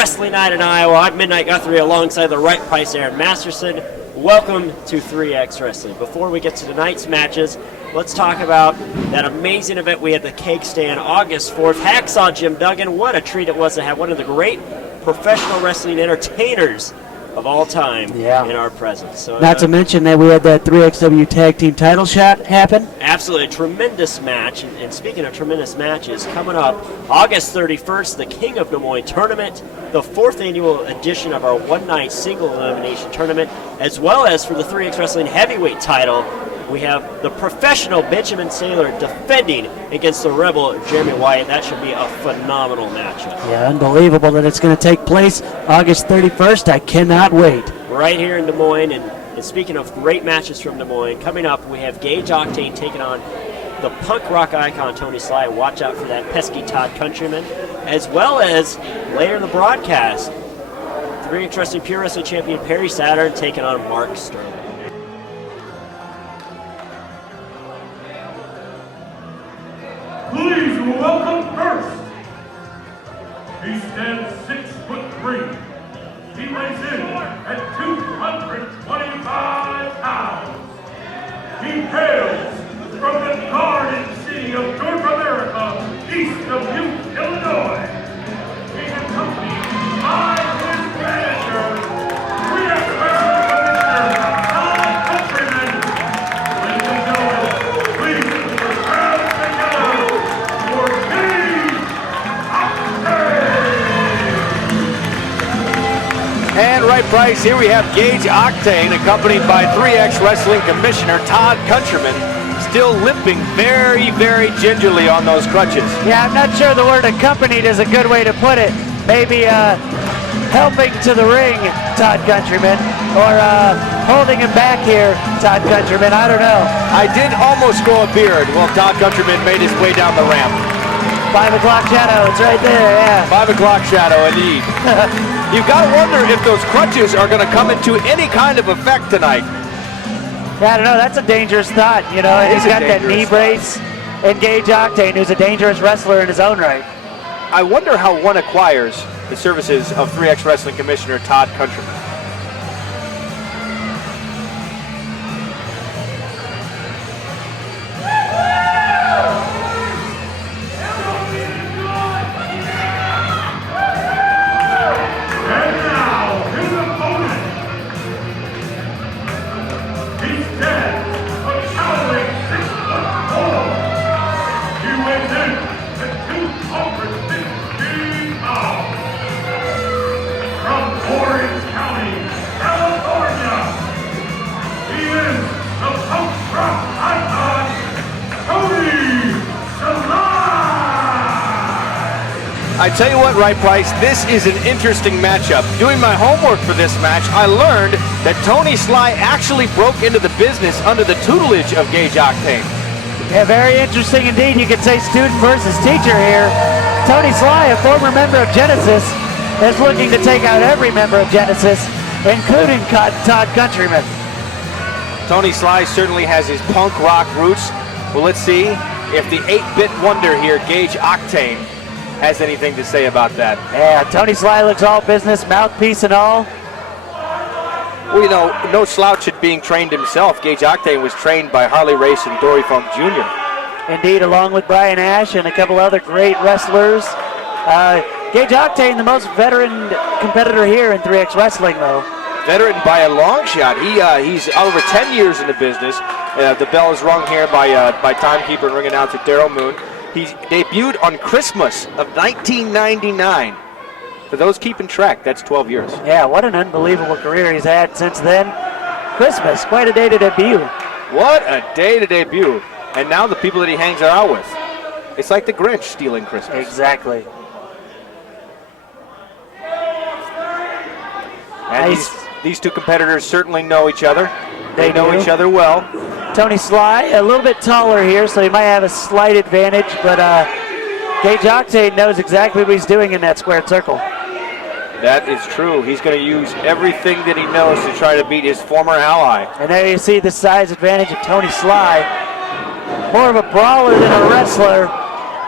Wrestling Night in Iowa. I'm Midnight Guthrie alongside the right price Aaron Masterson. Welcome to 3X Wrestling. Before we get to tonight's matches, let's talk about that amazing event we had, the Cake Stand, August 4th. Hacksaw Jim Duggan, what a treat it was to have one of the great professional wrestling entertainers of all time in our presence. So, not to mention that we had that 3XW tag team title shot happen. Absolutely, a tremendous match. And speaking of tremendous matches, coming up August 31st, the King of Des Moines tournament, the 4th annual edition of our one-night single elimination tournament, as well as for the 3X Wrestling heavyweight title, we have the professional Benjamin Saylor defending against the Rebel Jeremy Wyatt. That should be a phenomenal matchup. Yeah, unbelievable that it's going to take place August 31st. I cannot wait. Right here in Des Moines. And speaking of great matches from Des Moines, coming up we have Gage Octane taking on the punk rock icon Tony Sly. Watch out for that pesky Todd Countryman. As well as later in the broadcast, 3X Wrestling Pure Wrestling champion Perry Saturn taking on Mark Sterling. Please welcome first. He stands 6'3". He weighs in at 225 pounds. He hails from the Garden City of North America, east of Butte, Illinois. He's accompanied by his manager, 3X Commissioner Todd Countryman. Ladies and gentlemen, please put your hands together for Gage Octane. And right price, here we have Gage Octane accompanied by 3X Wrestling Commissioner Todd Countryman, still limping very, very gingerly on those crutches. Yeah, I'm not sure the word accompanied is a good way to put it. Maybe helping to the ring, Todd Countryman, or holding him back here, Todd Countryman. I don't know. I did almost grow a beard while Todd Countryman made his way down the ramp. 5 o'clock shadow, it's right there, yeah. 5 o'clock shadow, indeed. You've got to wonder if those crutches are going to come into any kind of effect tonight. Yeah, I don't know, that's a dangerous thought, you know. He's got that knee brace, and Gage Octane, who's a dangerous wrestler in his own right. I wonder how one acquires the services of 3X Wrestling Commissioner Todd Countryman. I tell you what, Right Price, this is an interesting matchup. Doing my homework for this match, I learned that Tony Sly actually broke into the business under the tutelage of Gage Octane. Yeah, very interesting indeed. You could say student versus teacher here. Tony Sly, a former member of Genesis, is looking to take out every member of Genesis, including Todd Countryman. Tony Sly certainly has his punk rock roots. Well, let's see if the 8-bit wonder here, Gage Octane, has anything to say about that. Yeah, Tony Sly looks all business, mouthpiece and all. Well, you know, no slouch at being trained himself. Gage Octane was trained by Harley Race and Dory Funk Jr. Indeed, along with Brian Ash and a couple other great wrestlers. Gage Octane, the most veteran competitor here in 3X Wrestling, though. Veteran by a long shot. He's over 10 years in the business. The bell is rung here by timekeeper and ring announcer Daryl Moon. He debuted on Christmas of 1999. For those keeping track, that's 12 years. Yeah, what an unbelievable career he's had since then. Christmas, quite a day to debut. What a day to debut. And now the people that he hangs out with. It's like the Grinch stealing Christmas. Exactly. And these two competitors certainly know each other. They know each other well. Tony Sly, a little bit taller here, so he might have a slight advantage, but Gage Octane knows exactly what he's doing in that squared circle. That is true. He's going to use everything that he knows to try to beat his former ally. And there you see the size advantage of Tony Sly. More of a brawler than a wrestler,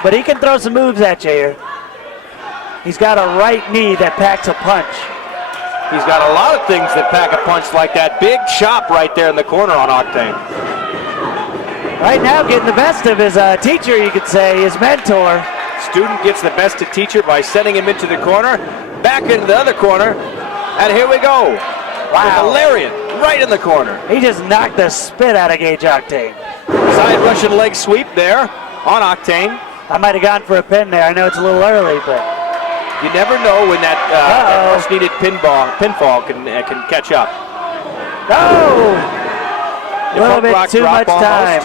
but he can throw some moves at you here. He's got a right knee that packs a punch. He's got a lot of things that pack a punch, like that big chop right there in the corner on Octane. Right now getting the best of his teacher, you could say, his mentor. Student gets the best of teacher by sending him into the corner, back into the other corner, and here we go. Wow. With a lariat right in the corner. He just knocked the spit out of Gage Octane. Side Russian leg sweep there on Octane. I might have gone for a pin there. I know it's a little early, but You never know when that much needed pinfall can catch up. no! A little bit rock too drop much time.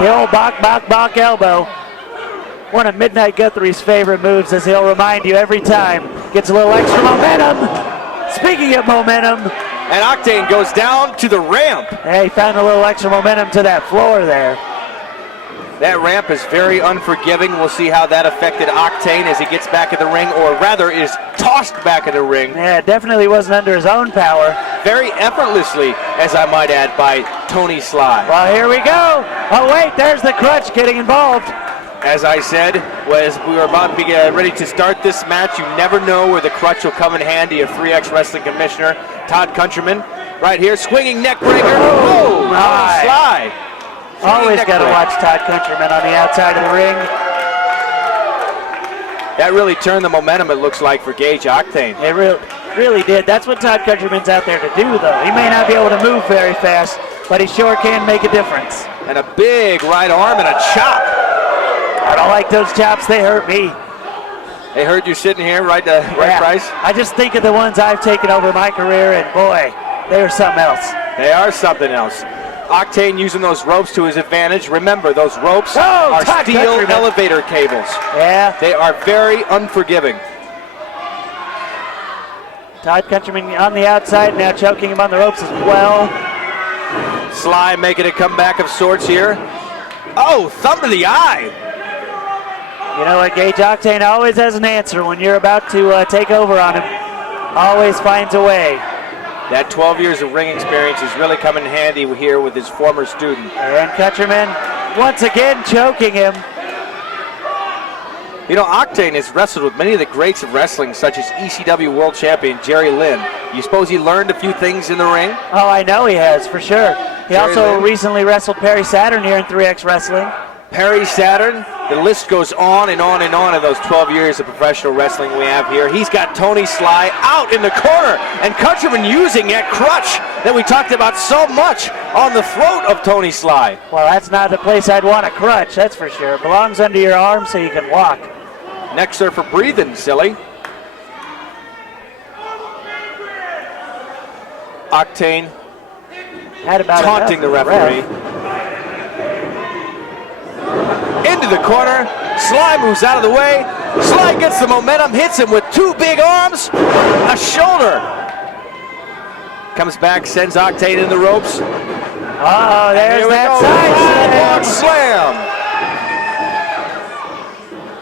The old bok elbow. One of Midnight Guthrie's favorite moves, as he'll remind you every time. Gets a little extra momentum. Speaking of momentum. And Octane goes down to the ramp. Hey, he found a little extra momentum to that floor there. That ramp is very unforgiving. We'll see how that affected Octane as he gets back in the ring, or rather is tossed back in the ring. Yeah, it definitely wasn't under his own power. Very effortlessly, as I might add, by Tony Sly. Well, here we go. Oh, wait, there's the crutch getting involved. As I said, as we were about to be ready to start this match, you never know where the crutch will come in handy. A 3X Wrestling Commissioner, Todd Countryman, right here, swinging neck breaker. Oh, my. Sly. Always got to watch Todd Countryman on the outside of the ring. That really turned the momentum, it looks like, for Gage Octane. It really did. That's what Todd Countryman's out there to do, though. He may not be able to move very fast, but he sure can make a difference. And a big right arm and a chop. I don't like those chops. They hurt me. They heard you sitting here, right, Price? I just think of the ones I've taken over my career, and boy, they are something else. They are something else. Octane using those ropes to his advantage. Remember, those ropes are steel elevator cables. Yeah. They are very unforgiving. Todd Countryman on the outside, now choking him on the ropes as well. Sly making a comeback of sorts here. Oh, thumb to the eye. You know what, Gage Octane always has an answer when you're about to take over on him. Always finds a way. That 12 years of ring experience is really coming in handy here with his former student. And Countryman once again choking him. You know, Octane has wrestled with many of the greats of wrestling, such as ECW World Champion Jerry Lynn. You suppose he learned a few things in the ring? Oh, I know he has, for sure. He Jerry also Lynn. recently wrestled Perry Saturn here in 3X Wrestling. Perry Saturn, the list goes on and on and on in those 12 years of professional wrestling we have here. He's got Tony Sly out in the corner, and Countryman using that crutch that we talked about so much on the throat of Tony Sly. Well, that's not the place I'd want a crutch, that's for sure. It belongs under your arm so you can walk. Necks are for breathing, silly. Octane Had about taunting the enough of referee. Into the corner. Sly moves out of the way. Sly gets the momentum, hits him with two big arms, a shoulder. Comes back, sends Octane in the ropes. Oh, there's Here we that go. side Sidewalk slam.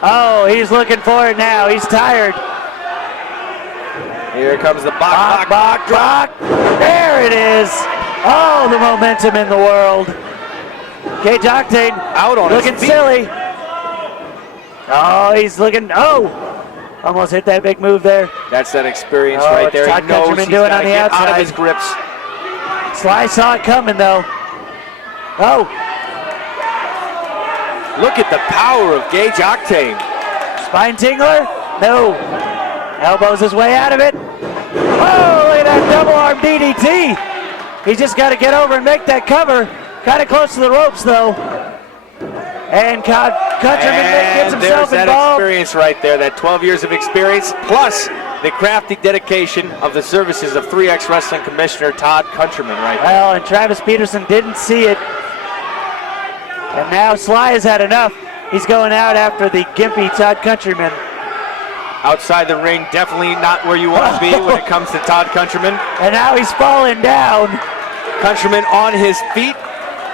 Oh, he's looking for it now. He's tired. Here comes the Bok, drop. There it is. Oh, the momentum in the world. Gage Octane Out on looking his feet. silly. Oh, he's looking. Oh, almost hit that big move there. That's that experience Oh, right it's there. Todd He knows Countryman he's doing got on to the get out of outside. his grips. Sly saw it coming though. Oh, Look at the power of Gage Octane. spine tingler? No. Elbows his way out of it. Oh, look at that double arm DDT. He's just got to get over and make that cover. Kind of close to the ropes though. And Countryman gets And himself there's that involved. experience right there, that 12 years of experience, plus the crafty dedication of the services of 3X Wrestling Commissioner Todd Countryman right there. Well, and Travis Peterson didn't see it. And now Sly has had enough. He's going out after the gimpy Todd Countryman. Outside the ring, definitely not where you want to be when it comes to Todd Countryman. And now he's falling down. Countryman on his feet,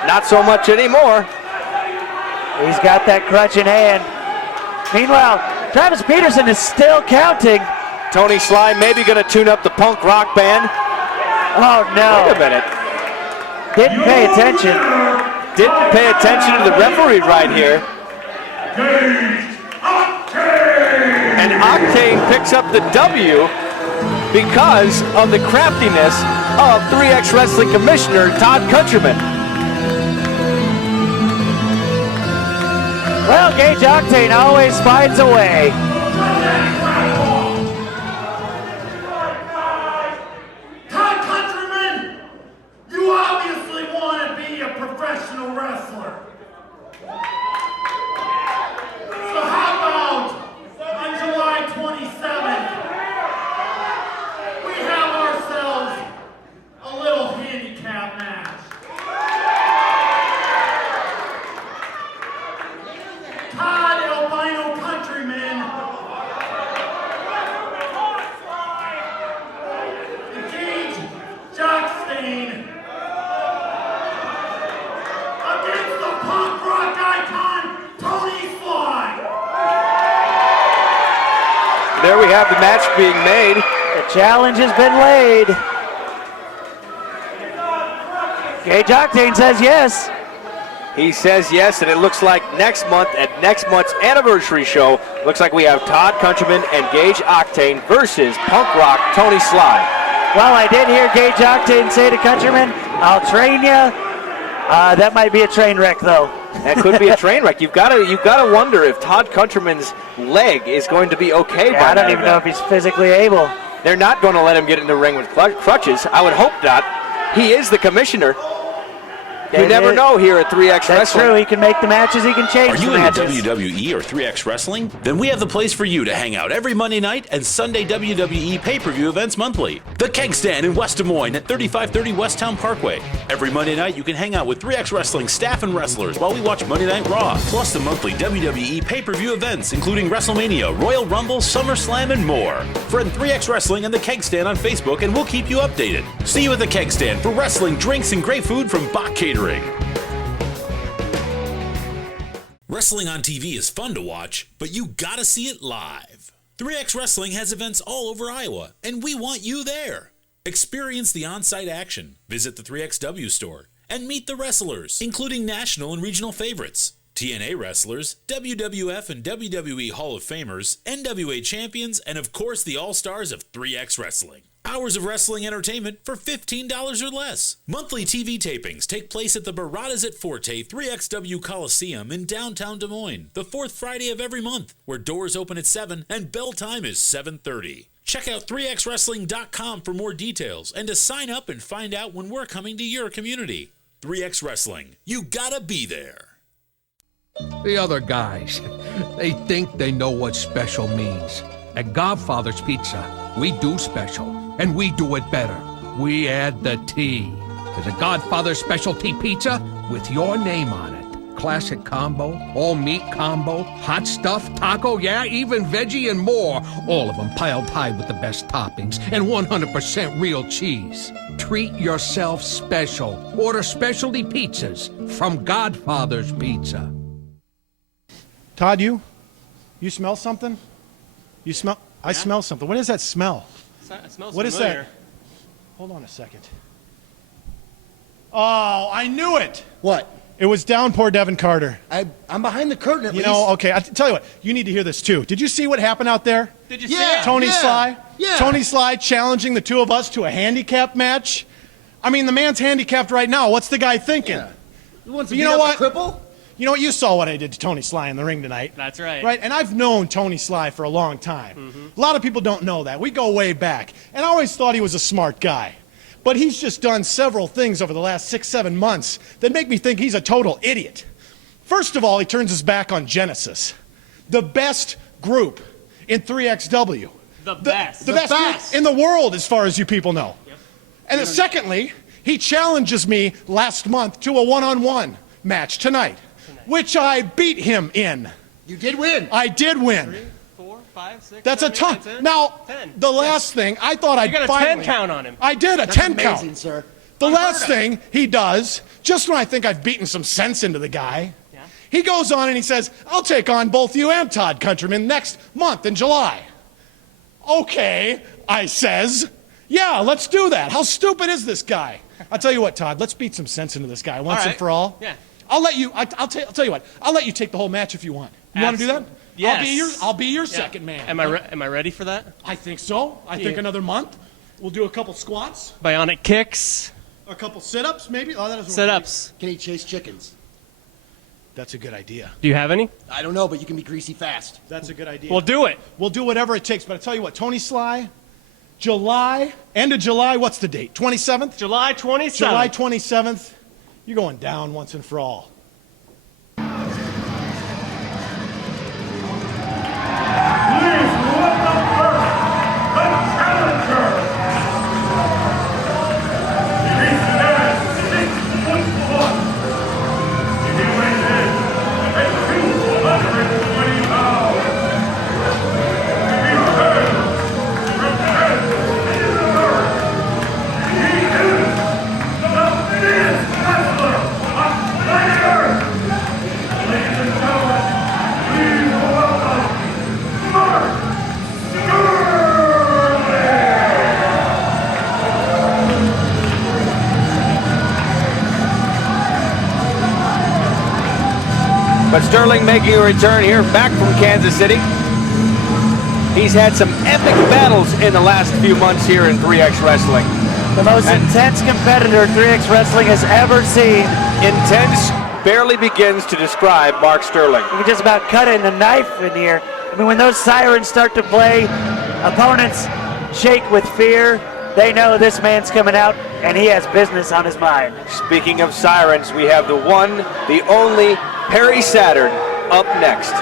not so much anymore. He's got that crutch in hand. Meanwhile, Travis Peterson is still counting. Tony Sly maybe going to tune up the punk rock band. Oh no. Wait a minute. Didn't pay attention. Didn't pay attention to the referee right here. Gage Octane! And Octane picks up the W because of the craftiness of 3X Wrestling Commissioner Todd Countryman. Well, Gage Octane always finds a way. Todd Countryman, you obviously want to be a professional wrestler. So how about on July 27th, we have ourselves a little handicap match. Todd Albino Countryman and Gage Jockstein against the punk rock icon Tony Sly. There we have the match being made. The challenge has been laid. Gage Octane says yes. He says yes, and it looks like next month, at next month's anniversary show, looks like we have Todd Countryman and Gage Octane versus Punk Rock Tony Sly. Well, I did hear Gage Octane say to Countryman, I'll train ya. That might be a train wreck, though. That could be a train wreck. You've got to wonder if Todd Countryman's leg is going to be okay. Yeah, I don't even know if he's physically able. They're not going to let him get in the ring with crutches. I would hope not. He is the commissioner. You never know here at 3X Wrestling. That's true. He can make the matches. He can change the matches. Are you into WWE or 3X Wrestling? Then we have the place for you to hang out every Monday night and Sunday WWE pay-per-view events monthly. The Keg Stand in West Des Moines at 3530 West Town Parkway. Every Monday night you can hang out with 3X Wrestling staff and wrestlers while we watch Monday Night Raw. Plus the monthly WWE pay-per-view events including WrestleMania, Royal Rumble, SummerSlam, and more. Friend 3X Wrestling and The Keg Stand on Facebook and we'll keep you updated. See you at The Keg Stand for wrestling, drinks, and great food from Bach Catering. Wrestling on TV is fun to watch, but you gotta see it live. 3X Wrestling has events all over Iowa, and we want you there. Experience the on-site action, visit the 3XW store, and meet the wrestlers, including national and regional favorites, TNA wrestlers, WWF and WWE Hall of Famers, NWA champions, and of course the all-stars of 3X Wrestling. Hours of wrestling entertainment for $15 or less. Monthly TV tapings take place at the Baradas at Forte 3XW Coliseum in downtown Des Moines, the fourth Friday of every month, where doors open at 7 and bell time is 7:30. Check out 3xwrestling.com for more details and to sign up and find out when we're coming to your community. 3X Wrestling, you gotta be there. The other guys, they think they know what special means. At Godfather's Pizza, we do special, and we do it better. We add the T. There's a Godfather specialty pizza with your name on it. Classic combo, all meat combo, hot stuff, taco, yeah, even veggie and more. All of them piled high with the best toppings and 100% real cheese. Treat yourself special. Order specialty pizzas from Godfather's Pizza. Todd, you smell something? You smell? I smell something. What is that smell? It smells What is familiar. that? Hold on a second. Oh, I knew it. What? It was Downpour Devin Carter. I'm behind the curtain at You least. know, okay, I'll tell you what. You need to hear this too. Did you see what happened out there? Did you see Yeah. it? Tony Sly? Yeah. Tony Sly challenging the two of us to a handicap match? I mean, the man's handicapped right now. What's the guy thinking? Yeah. You want to You beat know up what? a cripple? You know what? You saw what I did to Tony Sly in the ring tonight. That's right. Right? And I've known Tony Sly for a long time. A lot of people don't know that. We go way back. And I always thought he was a smart guy. But he's just done several things over the last 6-7 months that make me think he's a total idiot. First of all, he turns his back on Genesis, the best group in 3XW. The best. The best group in the world, as far as you people know. Yep. And then secondly, he challenges me last month to a one-on-one match tonight, which I beat him in. You did win. I did win. 3, 4, 5, 6, That's a 7, ton. 8, 9, 10. Now, 10. the last thing, I thought I'd You got a finally... 10 count on him. I did, a That's 10 amazing, count. sir. The last thing he does, just when I think I've beaten some sense into the guy, Yeah. he goes on and he says, I'll take on both you and Todd Countryman next month in July. Okay, I says. Yeah, let's do that. How stupid is this guy? I'll tell you what, Todd, let's beat some sense into this guy once and right. for all. Yeah. I'll let you, I'll tell you what, I'll let you take the whole match if you want. You want to do that? Yes. I'll be your second man. Am I ready for that? I think so. I think another month. We'll do a couple squats, Bionic kicks, a couple sit-ups, maybe. Oh, that doesn't work. sit-ups. Can he chase chickens? That's a good idea. Do you have any? I don't know, but you can be greasy fast. That's a good idea. We'll do it. We'll do whatever it takes. But I tell you what, Tony Sly, end of July, what's the date? 27th? July 27th. July 27th. You're going down once and for all. Please welcome first the challenger. He stands 6'1". He weighs in at 220 pounds. He hails from Earth. He is the fierce wrestler of planet Earth. Ladies and gentlemen, please welcome Mark But Sterling making a return here back from Kansas City. He's had some epic battles in the last few months here in 3X Wrestling. The most intense competitor 3X Wrestling has ever seen. Intense barely begins to describe Mark Sterling. You can just about cut it in a knife in here. I mean, when those sirens start to play, opponents shake with fear. They know this man's coming out, and he has business on his mind. Speaking of sirens, we have the one, the only Perry Saturn up next.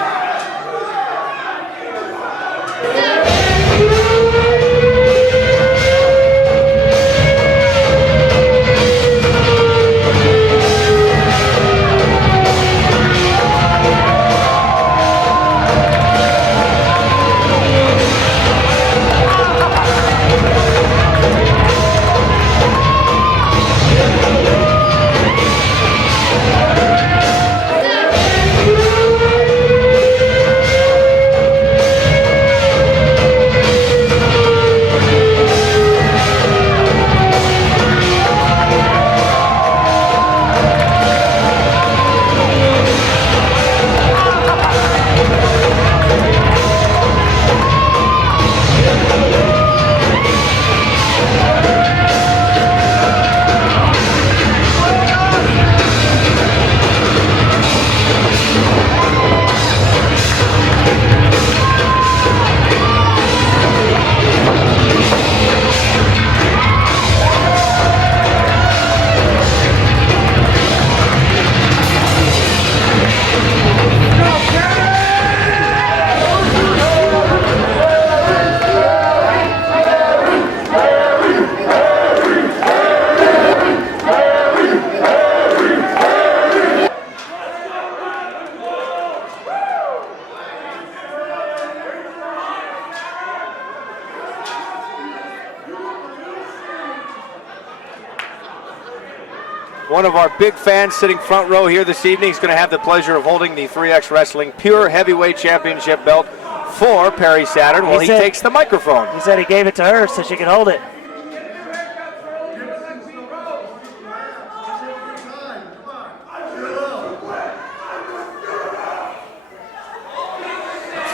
One of our big fans sitting front row here this evening is going to have the pleasure of holding the 3X Wrestling Pure Heavyweight Championship belt for Perry Saturn while he takes the microphone. He said he gave it to her so she could hold it.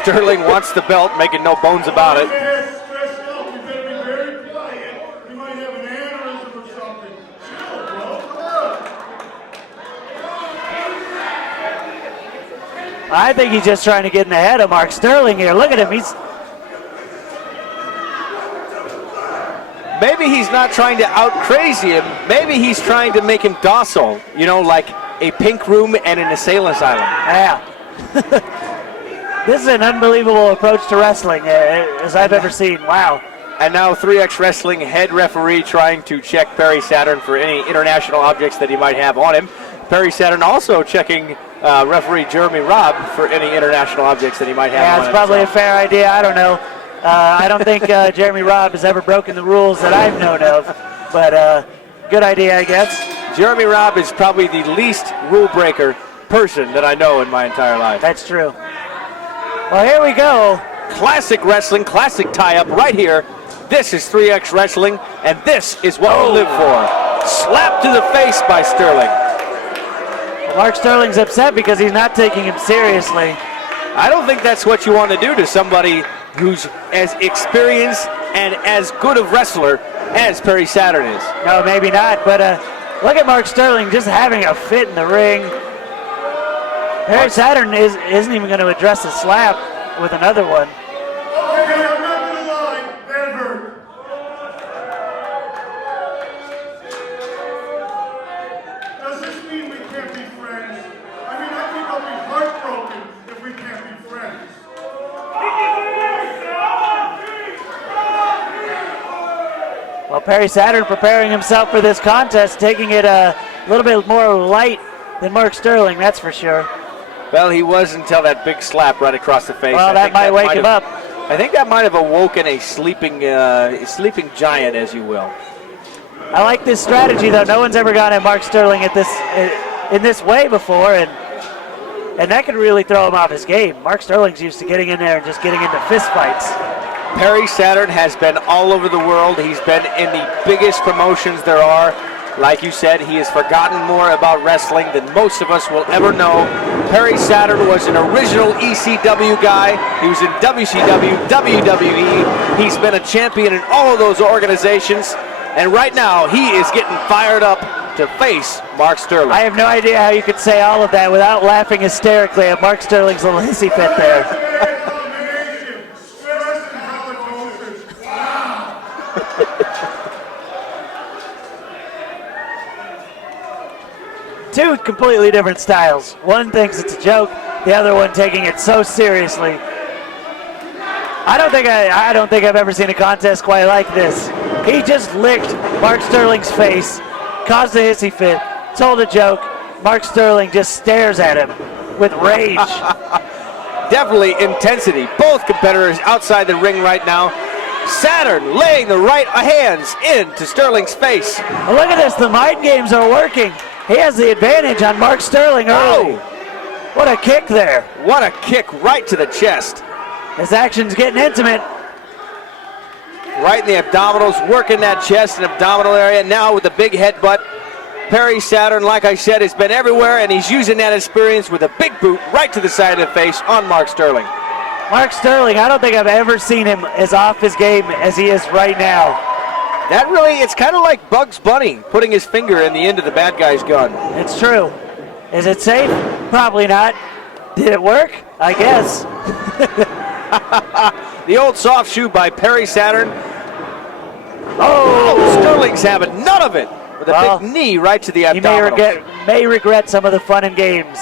Sterling wants the belt, making no bones about it. I think he's just trying to get in the head of Mark Sterling here. Look at him. Maybe he's not trying to out-crazy him. Maybe he's trying to make him docile. You know, like a pink room and an assailant asylum. Yeah. This is an unbelievable approach to wrestling as I've ever seen. Wow. And now 3X Wrestling head referee trying to check Perry Saturn for any international objects that he might have on him. Perry Saturn also checking referee Jeremy Robb for any international objects that he might have on him. Yeah, it's probably a fair idea. I don't know. I don't think Jeremy Robb has ever broken the rules that I've known of. But good idea, I guess. Jeremy Robb is probably the least rule breaker person that I know in my entire life. That's true. Well, here we go. Classic wrestling, classic tie-up right here. This is 3X Wrestling, and this is what we live for. Slap to the face by Sterling. Mark Sterling's upset because he's not taking him seriously. I don't think that's what you want to do to somebody who's as experienced and as good of wrestler as Perry Saturn is. No, maybe not, but look at Mark Sterling just having a fit in the ring. Perry Saturn isn't even going to address the slap with another one. Okay, I'm not gonna lie, that hurt. Does this mean we can't be friends? I mean, I think I'll be heartbroken if we can't be friends. Well, Perry Saturn preparing himself for this contest, taking it a little bit more light than Mark Sterling, that's for sure. Well, he was until that big slap right across the face. Well, that might wake him up. I think that might have awoken a sleeping giant, as you will. I like this strategy, though. No one's ever gone at Mark Sterling at this in this way before, and that could really throw him off his game. Mark Sterling's used to getting in there and just getting into fist fights. Perry Saturn has been all over the world. He's been in the biggest promotions there are. Like you said, he has forgotten more about wrestling than most of us will ever know. Perry Saturn was an original ECW guy. He was in WCW, WWE. He's been a champion in all of those organizations. And right now, he is getting fired up to face Mark Sterling. I have no idea how you could say all of that without laughing hysterically at Mark Sterling's little hissy fit there. Two completely different styles. One thinks it's a joke, the other one taking it so seriously. I don't think I've ever seen a contest quite like this. He just licked Mark Sterling's face, caused a hissy fit, told a joke. Mark Sterling just stares at him with rage. Definitely intensity. Both competitors outside the ring right now. Saturn laying the right hands into Sterling's face. Well, look at this. The mind games are working. He has the advantage on Mark Sterling early. Oh. What a kick there. What a kick right to the chest. His action's getting intimate. Right in the abdominals, working that chest and abdominal area. Now with the big headbutt. Perry Saturn, like I said, has been everywhere, and he's using that experience with a big boot right to the side of the face on Mark Sterling. Mark Sterling, I don't think I've ever seen him as off his game as he is right now. That really, it's kind of like Bugs Bunny putting his finger in the end of the bad guy's gun. It's true. Is it safe? Probably not. Did it work? I guess. The old soft shoe by Perry Saturn. Oh, Sterling's having none of it with a big knee right to the abdominals. He may regret some of the fun and games.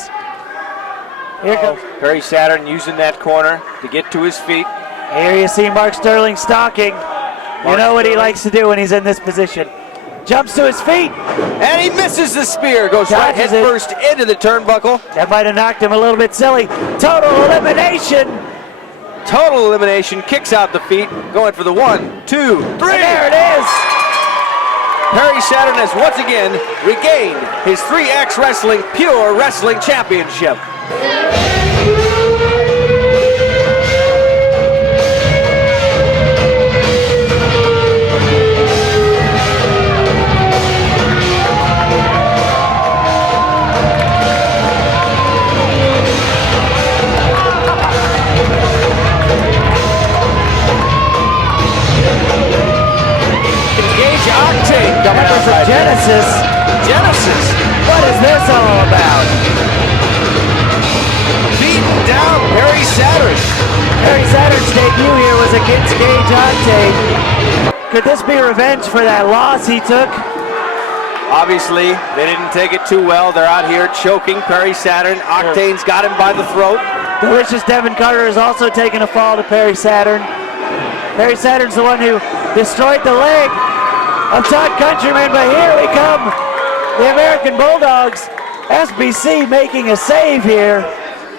Here comes Perry Saturn using that corner to get to his feet. Here you see Mark Sterling stalking. You know what he likes to do when he's in this position. Jumps to his feet. And he misses the spear. Goes right head first into the turnbuckle. That might have knocked him a little bit silly. Total elimination. Total elimination. Kicks out the feet. Going for the 1, 2, 3. And there it is. Perry Saturn has once again regained his 3X Wrestling Pure Wrestling Championship. Gage Octane coming out from Genesis. Genesis. What is this all about? Beating down Perry Saturn. Perry Saturn's debut here was against Gage Octane. Could this be revenge for that loss he took? Obviously, they didn't take it too well. They're out here choking Perry Saturn. Octane's got him by the throat. Delicious Devin Carter has also taken a fall to Perry Saturn. Perry Saturn's the one who destroyed the leg of Todd Countryman, but here we come. The American Bulldogs, SBC making a save here.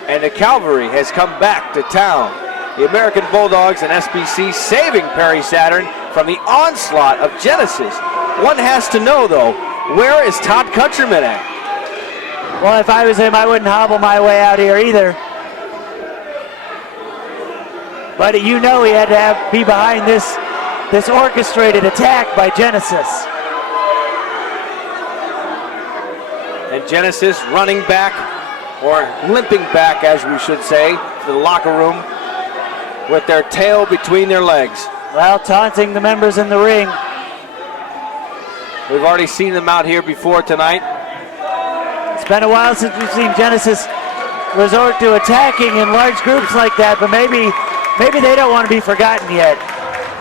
And the Cavalry has come back to town. The American Bulldogs and SBC saving Perry Saturn from the onslaught of Genesis. One has to know, though, where is Todd Countryman at? Well, if I was him, I wouldn't hobble my way out here either. But you know he had to be behind this orchestrated attack by Genesis. And Genesis running back, or limping back as we should say, the locker room with their tail between their legs. Well, taunting the members in the ring. We've already seen them out here before tonight. It's been a while since we've seen Genesis resort to attacking in large groups like that, but maybe they don't want to be forgotten yet.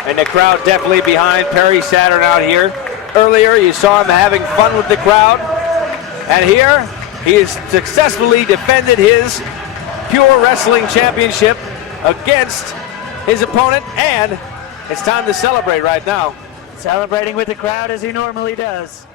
And the crowd definitely behind Perry Saturn out here. Earlier, you saw him having fun with the crowd. And here, he has successfully defended his Pure Wrestling Championship against his opponent, and it's time to celebrate right now. Celebrating with the crowd as he normally does.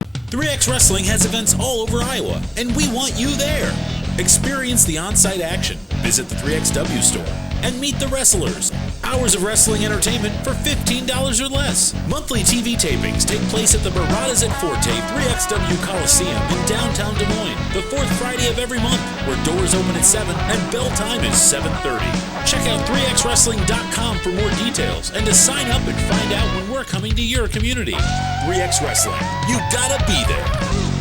3X Wrestling has events all over Iowa, and we want you there. Experience the on-site action, visit the 3XW store, and meet the wrestlers. Hours of wrestling entertainment for $15 or less. Monthly TV tapings take place at the Baradas at Forte 3XW Coliseum in downtown Des Moines, the fourth Friday of every month, where doors open at 7 and bell time is 7:30. Check out 3xwrestling.com for more details and to sign up and find out when we're coming to your community. 3X Wrestling, you gotta be there.